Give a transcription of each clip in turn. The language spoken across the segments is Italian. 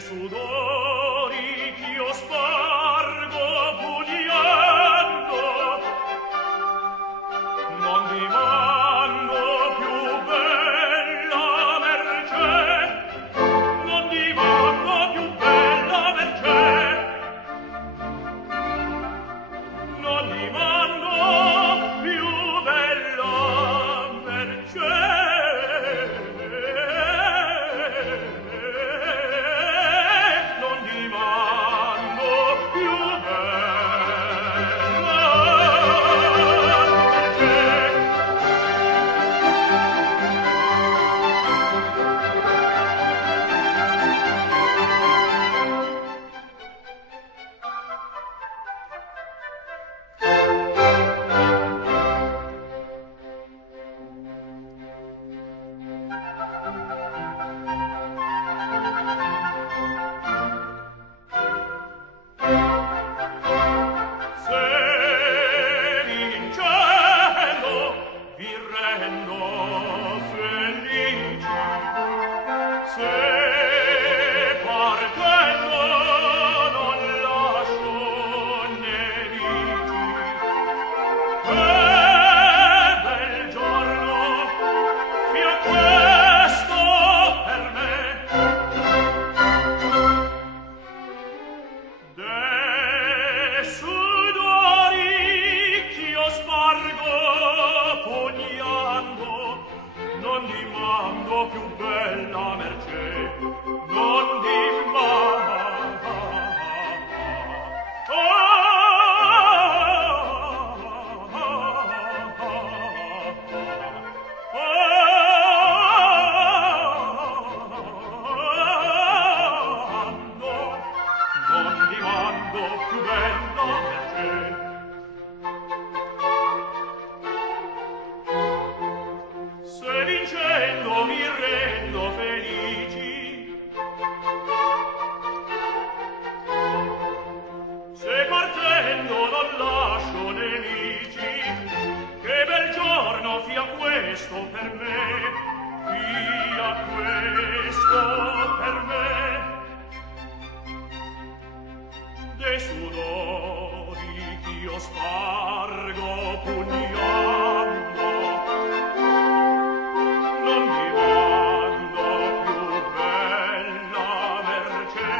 sudori ch'io spargo pugnando, non dimando più bella mercé, non dimando più bella mercé, non dimando più bella mercé. Non dimando più bella mercé, non dimando, non dimando più bella mercé. Se vincendo mi rendo felici, se partendo non lascio nemici, che bel giorno fia questo per me, fia questo per me. De sudori ch'io spargo pugnando, non dimando più bella mercé,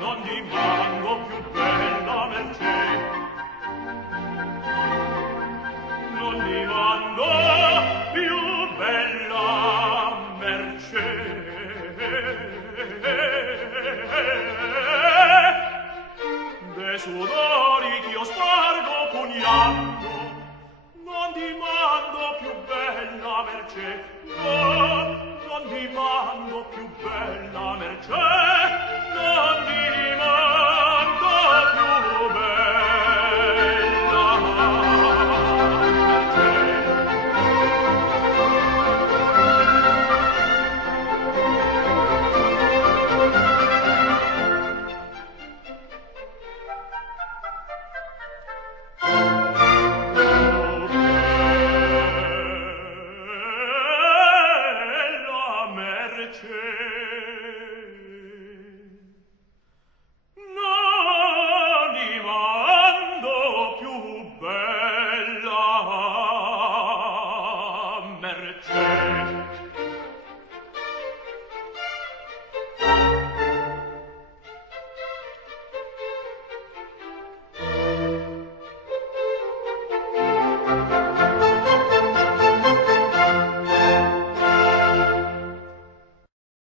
non dimando più bella mercé, non dimando più bella mercé. De sudori ch'io spargo pugnando, non dimando più bella mercé, no, non dimando più bella mercé, non dimando più bella mercé. Mercé.